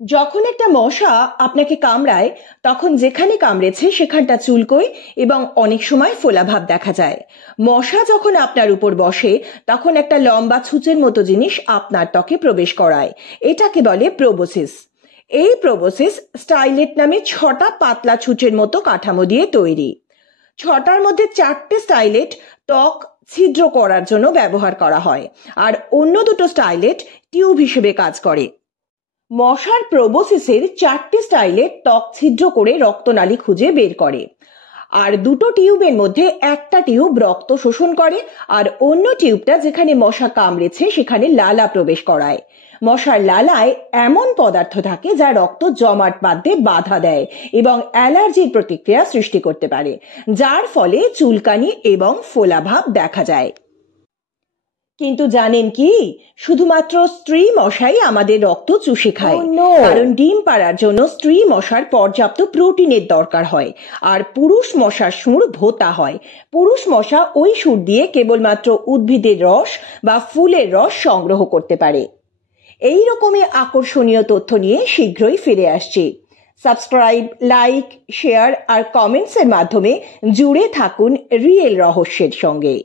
যখন একটা মশা আপনাকে কামড়ায় তখন যেখানে কামড়েছে সেখানটা চুলকোয় এবং অনেক সময় ফোলাভাব দেখা যায়। মশা যখন আপনার উপর বসে তখন একটা লম্বা ছুঁচের মতো জিনিস আপনার ত্বকে প্রবেশ করায়, এটাকে বলে প্রোবোসিস। এই প্রোবোসিস স্টাইলেট নামে 6টা পাতলা ছুঁচের মতো কাঠামো দিয়ে তৈরি। 6টার মধ্যে 4টে স্টাইলেট ত্বক ছিদ্র করার জন্য ব্যবহার করা হয়, আর অন্য দুটো স্টাইলেট টিউব হিসেবে কাজ করে। মশার প্রোবোসিসের 4টে স্টাইলেট ত্বক ছিদ্র করে রক্তনালী খুঁজে বের করে, আর দুটো টিউবের মধ্যে একটা টিউব রক্ত শোষণ করে আর অন্য টিউবটা যেখানে মশা কামড়েছে সেখানে লালা প্রবেশ করায়। মশার লালায় এমন পদার্থ থাকে যা রক্ত জমাট বাঁধতে বাধা দেয় এবং অ্যালার্জির প্রতিক্রিয়া সৃষ্টি করতে পারে, যার ফলে চুলকানি এবং ফোলাভাব দেখা যায়। কিন্তু জানেন কি, শুধুমাত্র স্ত্রী মশাই আমাদের রক্ত চুষে খায়। কারণ ডিম পাড়ার জন্য স্ত্রী মশার পর্যাপ্ত প্রোটিনের দরকার হয়, আর পুরুষ মশার সুর ভোতা হয়। পুরুষ মশা ওই সুর দিয়ে কেবলমাত্র উদ্ভিদের রস বা ফুলের রস সংগ্রহ করতে পারে। এই রকমই আকর্ষণীয় তথ্য নিয়ে শীঘ্রই ফিরে আসছি। সাবস্ক্রাইব, লাইক, শেয়ার আর কমেন্টসের মাধ্যমে জুড়ে থাকুন রিয়েল রহস্যের সঙ্গে।